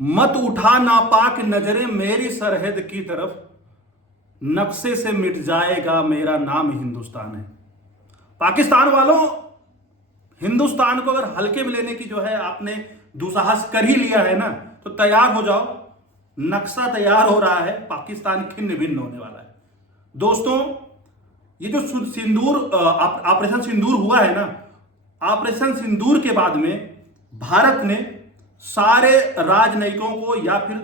मत उठा नापाक नजरें मेरी सरहद की तरफ, नक्शे से मिट जाएगा मेरा नाम हिंदुस्तान है। पाकिस्तान वालों, हिंदुस्तान को अगर हल्के में लेने की जो है आपने दुसाहस कर ही लिया है ना, तो तैयार हो जाओ, नक्शा तैयार हो रहा है, पाकिस्तान खिन्न भिन्न होने वाला है। दोस्तों, ये जो सिंदूर ऑपरेशन सिंदूर हुआ है ना, ऑपरेशन सिंदूर के बाद में भारत ने सारे राजनयिकों को या फिर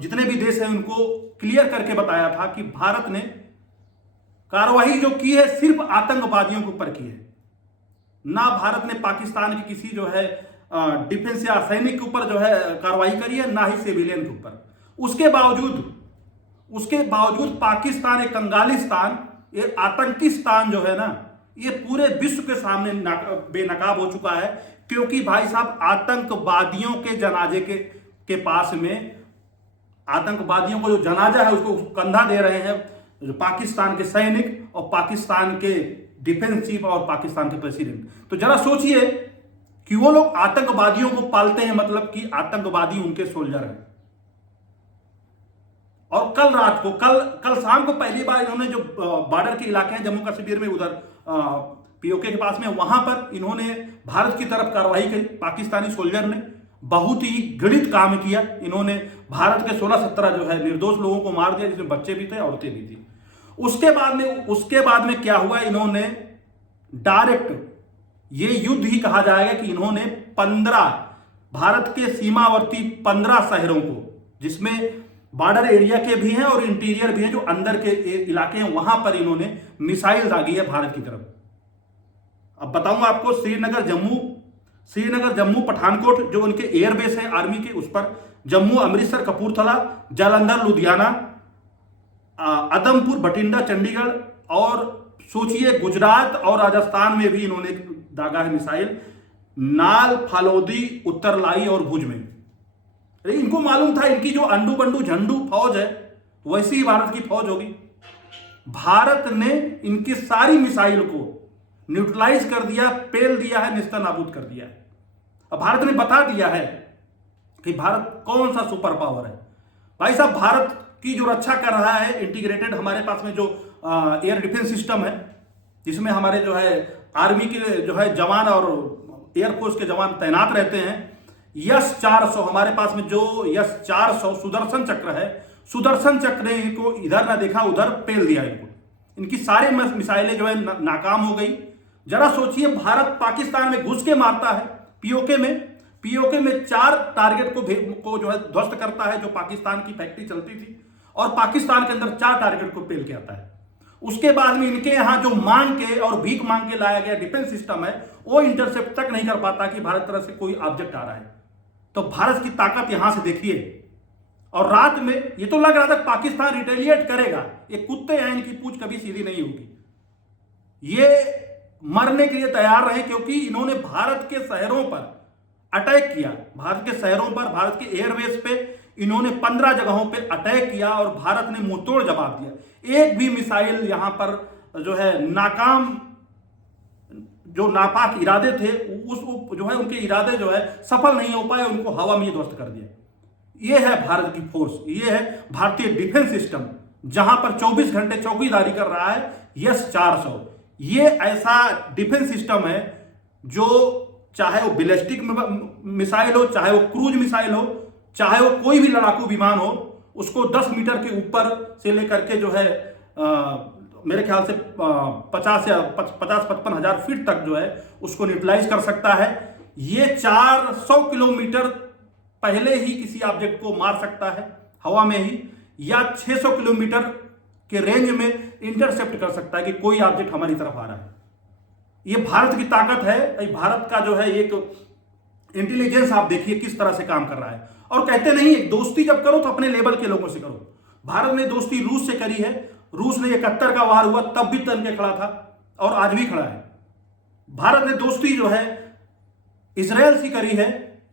जितने भी देश हैं उनको क्लियर करके बताया था कि भारत ने कार्रवाई जो की है सिर्फ आतंकवादियों के ऊपर की है। ना भारत ने पाकिस्तान के किसी जो है डिफेंस या सैनिक के ऊपर जो है कार्रवाई करी है, ना ही सिविलियन के ऊपर। उसके बावजूद पाकिस्तान एक कंगालिस्तान, ये आतंकिस्तान जो है ना, ये पूरे विश्व के सामने बेनकाब हो चुका है। क्योंकि भाई साहब, आतंकवादियों के जनाजे के पास में, आतंकवादियों को जो जनाजा है उसको कंधा दे रहे हैं जो पाकिस्तान के सैनिक और पाकिस्तान के डिफेंस चीफ और पाकिस्तान के प्रेसिडेंट। तो जरा सोचिए कि वो लोग आतंकवादियों को पालते हैं, मतलब कि आतंकवादी उनके सोल्जर हैं। और कल रात को, कल शाम को पहली बार इन्होंने जो बॉर्डर के इलाके हैं जम्मू कश्मीर में, उधर पीओके के पास में, वहां पर इन्होंने भारत की तरफ कार्रवाई करी। पाकिस्तानी सोल्जर ने बहुत ही घृणित काम किया। इन्होंने भारत के 16-17 जो है निर्दोष लोगों को मार दिया, जिसमें बच्चे भी थे, औरतें भी थी। उसके बाद में क्या हुआ, इन्होंने डायरेक्ट, ये युद्ध ही कहा जाएगा कि इन्होंने 15 भारत के सीमावर्ती 15 शहरों को, जिसमें बॉर्डर एरिया के भी हैं और इंटीरियर भी हैं, जो अंदर के इलाके हैं, वहां पर इन्होंने मिसाइल दागी है भारत की तरफ। अब बताऊंगा आपको, श्रीनगर जम्मू पठानकोट जो उनके एयरबेस है आर्मी के, उस पर जम्मू, अमृतसर, कपूरथला, जालंधर, लुधियाना, आदमपुर, बठिंडा, चंडीगढ़, और सोचिए गुजरात और राजस्थान में भी इन्होंने दागा है मिसाइल, नाल, फालोदी, उत्तरलाई और भुज में। इनको मालूम था इनकी जो अंडू बंडू झंडू फौज है वैसी ही भारत की फौज होगी। भारत ने इनकी सारी मिसाइल को न्यूट्रलाइज कर दिया, पेल दिया है, निस्तानाबूद कर दिया है। अब भारत ने बता दिया है कि भारत कौन सा सुपर पावर है। भाई साहब, भारत की जो रक्षा कर रहा है इंटीग्रेटेड, हमारे पास में जो एयर डिफेंस सिस्टम है, जिसमें हमारे जो है आर्मी के जो है जवान और एयरफोर्स के जवान तैनात रहते हैं। यस 400 हमारे पास में जो यस 400 सुदर्शन चक्र है, सुदर्शन चक्र ने इनको इधर ना देखा उधर पेल दिया। इनकी सारी मिसाइलें जो है नाकाम हो गई। जरा सोचिए, भारत पाकिस्तान में घुस के मारता है, पीओके में 4 टारगेट को जो है ध्वस्त करता है, जो पाकिस्तान की फैक्ट्री चलती थी, और पाकिस्तान के अंदर 4 टारगेट को पेल के आता है। उसके बाद में इनके यहां जो मांग के और भीख मांग के लाया गया डिफेंस सिस्टम है, वो इंटरसेप्ट तक नहीं कर पाता कि भारत तरफ से कोई ऑब्जेक्ट आ रहा है। तो भारत की ताकत यहां से देखिए। और रात में ये तो लग रहा था पाकिस्तान रिटेलिएट करेगा, ये कुत्ते हैं, इनकी पूंछ कभी सीधी नहीं होगी। ये मरने के लिए तैयार रहे, क्योंकि इन्होंने भारत के शहरों पर अटैक किया। भारत के शहरों पर, भारत के एयरबेस पे इन्होंने 15 जगहों पे अटैक किया और भारत ने मुंहतोड़ जवाब दिया। एक भी मिसाइल यहां पर जो है नाकाम, जो नापाक इरादे थे, उस जो है उनके इरादे जो है सफल नहीं हो पाए, उनको हवा में ध्वस्त कर दिया। ये है भारत की फोर्स, ये है भारतीय डिफेंस सिस्टम, जहां पर 24 घंटे चौकीदारी कर रहा है यस 400। ये ऐसा डिफेंस सिस्टम है जो चाहे वो बैलिस्टिक मिसाइल हो, चाहे वो क्रूज मिसाइल हो, चाहे वो कोई भी लड़ाकू विमान हो, उसको 10 मीटर के ऊपर से लेकर के जो है मेरे ख्याल से 50-55 हजार फीट तक जो है उसको न्यूट्रलाइज कर सकता है। ये 400 किलोमीटर पहले ही किसी ऑब्जेक्ट को मार सकता है हवा में ही, या 600 किलोमीटर के रेंज में इंटरसेप्ट कर सकता है कि कोई ऑब्जेक्ट हमारी तरफ आ रहा है। ये भारत की ताकत है। भारत का जो है एक इंटेलिजेंस आप देखिए किस तरह से काम कर रहा है। और कहते नहीं, दोस्ती जब करो तो अपने लेवल के लोगों से करो। भारत ने दोस्ती रूस से करी है। रूस ने 71 का वार हुआ तब भी तन के खड़ा था और आज भी खड़ा है। भारत ने दोस्ती जो है इजराइल से करी है,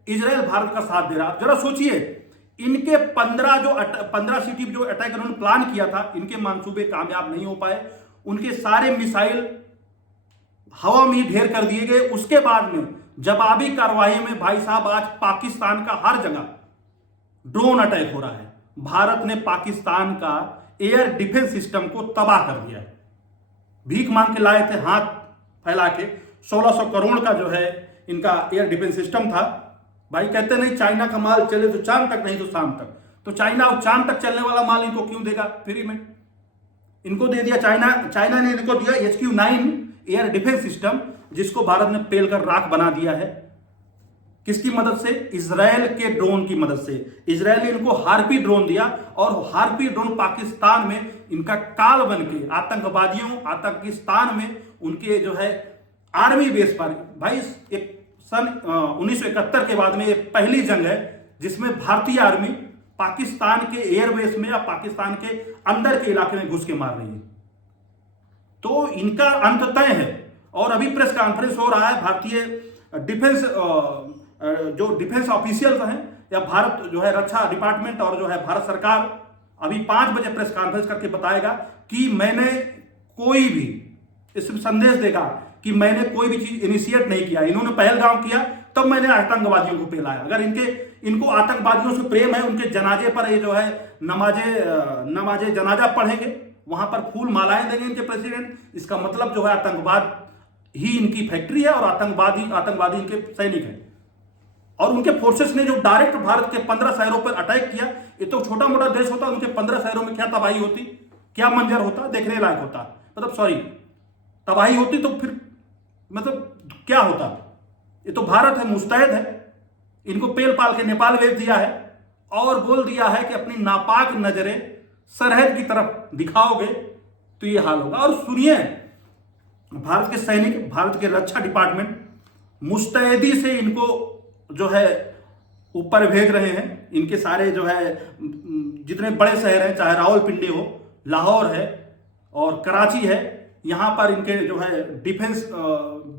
इजराइल भारत का साथ दे रहा। आप जरा सोचिए, इनके 15 सिटी जो अटैक उन्होंने प्लान किया था, इनके मंसूबे कामयाब नहीं हो पाए। उनके सारे मिसाइल हवा में ढेर कर दिए गए। उसके बाद में जवाबी कार्रवाई में भाई साहब आज पाकिस्तान का हर जगह ड्रोन अटैक हो रहा है। भारत ने पाकिस्तान का एयर डिफेंस सिस्टम को तबाह कर दिया है। भीख मांग के लाए थे हाथ फैला के, 1600 करोड़ का जो है इनका एयर डिफेंस सिस्टम था। भाई कहते नहीं चाइना का माल चले तो चांद तक, नहीं तो शाम तक। तो चाइना चांद तक चलने वाला माल इनको क्यों देगा फ्री में? इनको दे दिया चाइना ने इनको दिया HQ-9 एयर डिफेंस सिस्टम, जिसको भारत ने पेल कर राख बना दिया है। किसकी मदद से? इजराइल के ड्रोन की मदद से। इजराइल ने इनको हार्पी ड्रोन दिया और हार्पी ड्रोन पाकिस्तान में इनका काल बन के आतंकिस्तान में उनके जो है आर्मी बेस पर। भाई एक सन 1971 के बाद में ये पहली जंग है जिसमें भारतीय आर्मी पाकिस्तान के एयरबेस में या पाकिस्तान के अंदर के इलाके में घुस के मार रही है। तो इनका अंत तय है। और अभी प्रेस कॉन्फ्रेंस हो रहा है, भारतीय डिफेंस जो डिफेंस ऑफिशियल हैं या भारत जो है रक्षा डिपार्टमेंट और जो है भारत सरकार अभी 5 बजे प्रेस कॉन्फ्रेंस करके बताएगा कि मैंने कोई भी इसमें संदेश देगा कि मैंने कोई भी चीज इनिशिएट नहीं किया। इन्होंने पहलगाम किया तब मैंने आतंकवादियों को पेलाया। अगर इनको आतंकवादियों से प्रेम है, उनके जनाजे पर ये जो है नमाजे जनाजा पढ़ेंगे, वहां पर फूल मालाएं देंगे इनके प्रेसिडेंट, इसका मतलब जो है आतंकवाद ही इनकी फैक्ट्री है और आतंकवादी इनके सैनिक हैं। और उनके फोर्सेस ने जो डायरेक्ट भारत के 15 शहरों पर अटैक किया, ये तो छोटा मोटा देश होता, उनके 15 शहरों में क्या तबाही होती, क्या मंजर होता, देखने लायक होता। मतलब सॉरी, तबाही होती तो फिर मतलब क्या होता। ये तो भारत है, मुस्तैद है, इनको पेल पाल के नेपाल भेज दिया है और बोल दिया है कि अपनी नापाक नजरें सरहद की तरफ दिखाओगे तो ये हाल होगा। और सुनिए, भारत के सैनिक, भारत के रक्षा डिपार्टमेंट मुस्तैदी से इनको जो है ऊपर भेज रहे हैं। इनके सारे जो है जितने बड़े शहर हैं, चाहे रावलपिंडी हो, लाहौर है और कराची है, यहां पर इनके जो है डिफेंस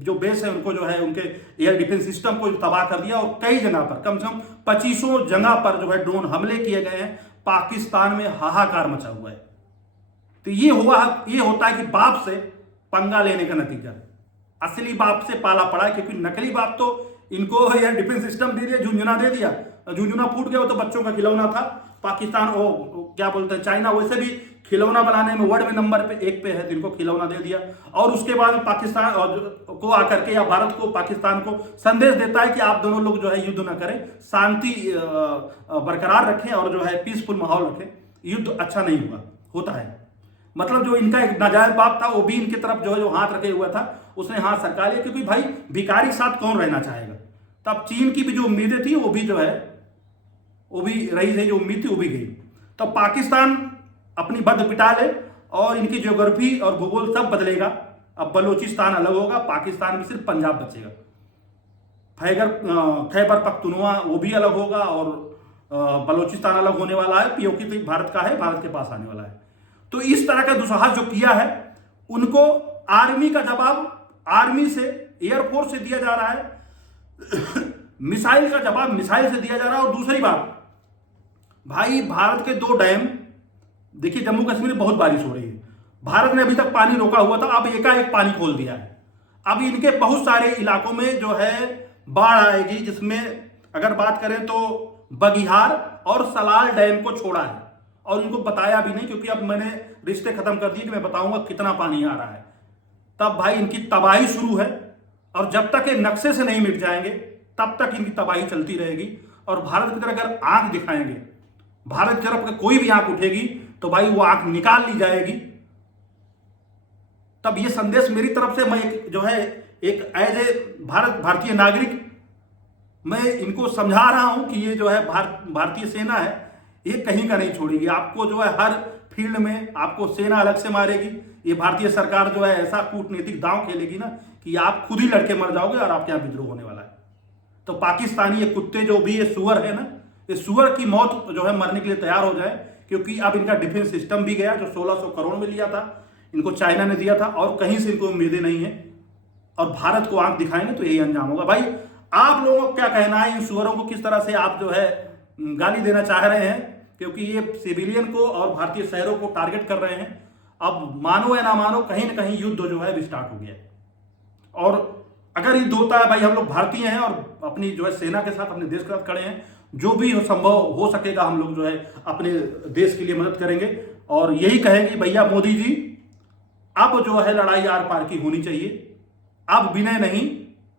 जो बेस है उनको जो है उनके एयर डिफेंस सिस्टम को तबाह कर दिया। और कई जगह पर, कम से कम 25 जगह पर जो है ड्रोन हमले किए गए हैं। पाकिस्तान में हाहाकार मचा हुआ है। तो ये होता है कि बाप से पंगा लेने का नतीजा। असली बाप से पाला पड़ा है, क्योंकि नकली बाप तो इनको एयर डिफेंस सिस्टम दे दिया, झुंझुना दे दिया, झुंझुना फूट गया, वो तो बच्चों का खिलौना था। पाकिस्तान क्या बोलते हैं, चाइना वैसे भी खिलौना बनाने में वर्ल्ड में नंबर 1 पे है, तो इनको खिलौना दे दिया। और उसके बाद पाकिस्तान को आकर के या भारत को पाकिस्तान को संदेश देता है कि आप दोनों लोग जो है युद्ध ना करें, शांति बरकरार रखें और जो है पीसफुल माहौल रखें, युद्ध अच्छा नहीं होता है। मतलब जो इनका एक नाजायज बाप था वो भी इनकी तरफ जो हाथ रखे हुआ था, उसने हाथ सरका लिया, क्योंकि भाई भिखारी के साथ कौन रहना चाहेगा। तब चीन की भी जो उम्मीदें थी वो भी जो है वो भी रही थी, जो उम्मीद थी वो भी गई। तब पाकिस्तान अपनी बद पिटा ले और इनकी ज्योग्राफी और भूगोल सब बदलेगा। अब बलोचिस्तान अलग होगा, पाकिस्तान में सिर्फ पंजाब बचेगा। खैबर पख्तूनख्वा वो भी अलग होगा और बलोचिस्तान अलग होने वाला है। पीओके तो भारत का है, भारत के पास आने वाला है। तो इस तरह का दुस्साहस जो किया है, उनको आर्मी का जवाब आर्मी से, एयरफोर्स से दिया जा रहा है, मिसाइल का जवाब मिसाइल से दिया जा रहा है। और दूसरी बात, भाई भारत के 2 डैम, देखिए जम्मू कश्मीर में बहुत बारिश हो रही है, भारत ने अभी तक पानी रोका हुआ था, अब एकाएक पानी खोल दिया है। अब इनके बहुत सारे इलाकों में जो है बाढ़ आएगी, जिसमें अगर बात करें तो बगिहार और सलाल डैम को छोड़ा है और इनको बताया भी नहीं, क्योंकि अब मैंने रिश्ते खत्म कर दिए कि मैं बताऊंगा कितना पानी आ रहा है। तब भाई इनकी तबाही शुरू है और जब तक ये नक्शे से नहीं मिट जाएंगे तब तक इनकी तबाही चलती रहेगी। और भारत की तरफ अगर आंख दिखाएंगे, भारत की तरफ कोई भी आंख उठेगी तो भाई वो आंख निकाल ली जाएगी। तब ये संदेश मेरी तरफ से, मैं जो है एक एज ए भारतीय नागरिक मैं इनको समझा रहा हूं कि ये जो है भारतीय सेना है, ये कहीं का नहीं छोड़ेगी। आपको जो है हर फील्ड में आपको सेना अलग से मारेगी। ये भारतीय सरकार जो है ऐसा कूटनीतिक दांव खेलेगी ना कि आप खुद ही लड़के मर जाओगे और आपके यहां विद्रोह होने वाला है। तो पाकिस्तानी ये कुत्ते जो भी ये सुअर है ना, ये सुअर की मौत जो है मरने के लिए तैयार हो जाए, क्योंकि अब इनका डिफेंस सिस्टम भी गया जो 1600 करोड़ में लिया था, इनको चाइना ने दिया था और कहीं से इनको उम्मीदें नहीं है। और भारत को आंख दिखाएंगे तो यही अंजाम होगा। भाई आप लोगों को क्या कहना है, इन सुअरों को किस तरह से आप जो है गाली देना चाह रहे हैं, क्योंकि ये सिविलियन को और भारतीय शहरों को टारगेट कर रहे हैं। अब मानो या ना मानो, कहीं ना कहीं युद्ध जो है स्टार्ट हो गया है। और अगर युद्ध होता है भाई, हम लोग भारतीय हैं और अपनी जो है सेना के साथ, अपने देश के साथ खड़े हैं, जो भी संभव हो सकेगा हम लोग जो है अपने देश के लिए मदद करेंगे। और यही कहेंगे भैया मोदी जी, अब जो है लड़ाई आर पार की होनी चाहिए, अब विनय नहीं,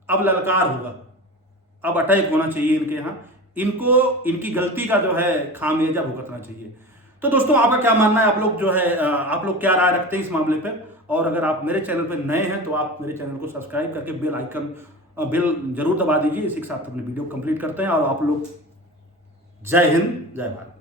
अब ललकार होगा, अब अटैक होना चाहिए इनके यहाँ, इनको इनकी गलती का जो है खामियाजा भुगतना चाहिए। तो दोस्तों आपका क्या मानना है, आप लोग जो है आप लोग क्या राय रखते हैं इस मामले पे? और अगर आप मेरे चैनल पर नए हैं तो आप मेरे चैनल को सब्सक्राइब करके बेल जरूर दबा दीजिए। इसी के साथ अपने वीडियो कंप्लीट करते हैं और आप लोग जय हिंद जय भारत।